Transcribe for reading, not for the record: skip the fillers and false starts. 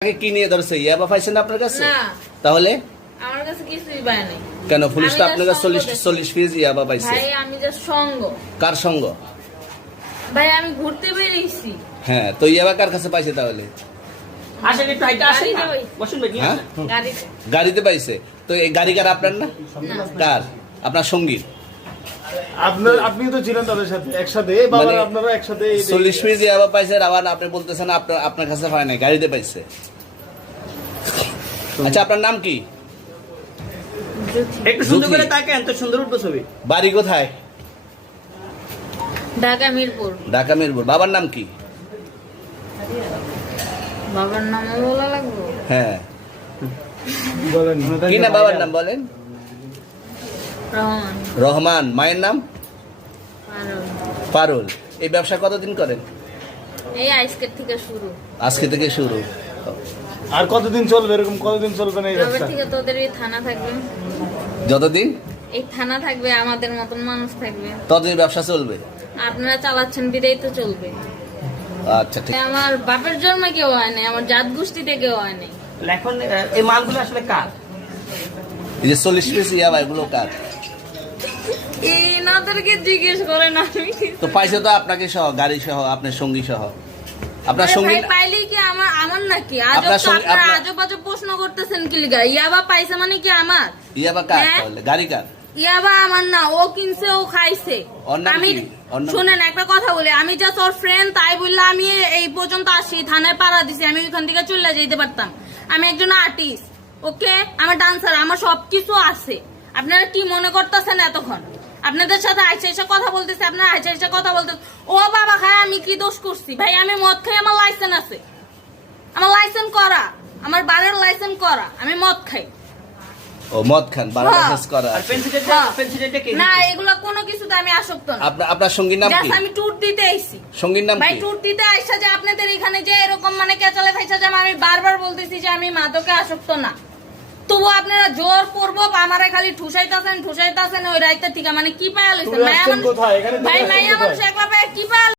কি নিয়ে ধরছে ইয়াবা পাইছেন আপনার কাছে? না, তাহলে আমার কাছে কিছুই পায় নাই। কেন পুলিশ তো আমি আপনার কাছে just 40 পিস ইয়াবা পাইছে? ভাই আমি যে সঙ্গ, কার সঙ্গ? ভাই আমি ঘুরতে বেরিয়েছি। হ্যাঁ, তো ইয়াবা কার কাছে পাইছে তাহলে? আসেন একটু হাইটা আসেন না। গাড়িতে বসুন ভাই, নিয়ে হ্যাঁ? আসেন। গাড়িতে গাড়িতে পাইছে। তো এই গাড়ি কার, আপনার না? না। কার? আপনার সঙ্গী? আপনি তো ছিলেন তাদের সাথে একসাথে, বাবা মানে আপনারা একসাথে 40 পিস ইয়াবা পাইছে, আবার আপনি বলতেছেন আপনার কাছে হয় নাই, গাড়িতে পাইছে। আচ্ছা, আপনার নাম কি? একটু সুন্দর জুথি। করে তাকান তো, সুন্দর উঠবো ছবি। বাড়ি কোথায়? ঢাকা মিরপুর। ঢাকা মিরপুর। বাবার নাম কি? বাবার নাম বলা লাগবে? হ্যাঁ, বলেন কি না বাবার নাম বলেন? রহমান। রহমান। মায়ের নাম? পারুল। পারুল। এই ব্যবসা কতদিন করেন? এই আজকের থেকে শুরু। আজকে থেকে শুরু। আর কতদিন চলবে, এরকম কতদিন চলবে না এই তবে ব্যবসা? থেকে তোদের এই থানা থাকবে, যতদিন এই থানা থাকবে, আমাদের মতন মানুষ থাকবে। ততদিন ব্যবসা চলবে। আপনারা চালাচ্ছেন বিদায় তো চলবে। আচ্ছা, ঠিক। আমার বাপের জন্মে কেউ হয় নাই, আমার জাত গোষ্ঠীতে কেউ হয় নাই। এখন এই মালগুলো আসলে কার? এই যে 40 পিস ইয়াবা, এগুলো কার? এনাদেরকে জিজ্ঞেস করেন, আমি তো পাইছে তো আপনাকে সহ, গাড়ি সহ, আপনার সঙ্গী সহ। আপনার আরে সঙ্গী ভাই পাইলেই কি আমার নাকি? আজব আপনার তো সঙ্গে- আপনারা আপনার- আজব আজব প্রশ্ন করতেছেন কি লিগা? ইয়াবা পাইছে মানে কি আমার? ইয়াবা কার হ্যাঁ? তাহলে? গাড়ি কার? ইয়াবা আমার না, ও কিনছে, ও খাইছে। ওর নাম আমি কি? ওর নাম- শুনেন একটা কথা বলি, আমি জাস্ট ওর ফ্রেন্ড, তাই বললে আমি এই পর্যন্ত আসি, থানায় পাড়া দিছি, আমি ওইখান থেকে চলে যেতে পারতাম। আমি একজন আর্টিস্ট, ওকে, আমার ডান্সার, আমার সবকিছু আছে। আপনারা কি মনে করতেছেন এতক্ষণ? আপনাদের সাথে আইসা এসে কথা বলতেছে, আপনারা আইসা এসে কথা বলতেছে। ও বাবা খায়, আমি কি দোষ করছি? ভাই আমি মদ খাই, আমার লাইসেন্স আছে, আমার লাইসেন্স করা, আমার বারের লাইসেন্স করা, আমি মদ খাই। ও মদ খান, বারো হ্যাঁ। শেষ করা আর আছে। পেন্সিলটা কে না, দিচ্ছে? এগুলো কোনো কিছুতে আমি আসক্ত না। আপনার সঙ্গীর নাম কি? জাস্ট আমি ট্যুর দিতে আইছি। সঙ্গীর নাম ভাই কি? ট্যুর দিতে আইসা যে আপনাদের এখানে যে এরকম মানে কেচালে ফাইসা যে আমি বারবার বলতেছি যে আমি মাদকে আসক্ত না, তবু আপনারা জোর করবো আমারে খালি ঠুসাইতাছেন ওই রাইতে থেকে, মানে কি পায়া লইছেন? তুমি মায়া আসছেন মানুষ, কোথায়? এখানে থেকে ভাই আসছেন মায়া কোথায়? মানুষ একলা পায়া কি পায়া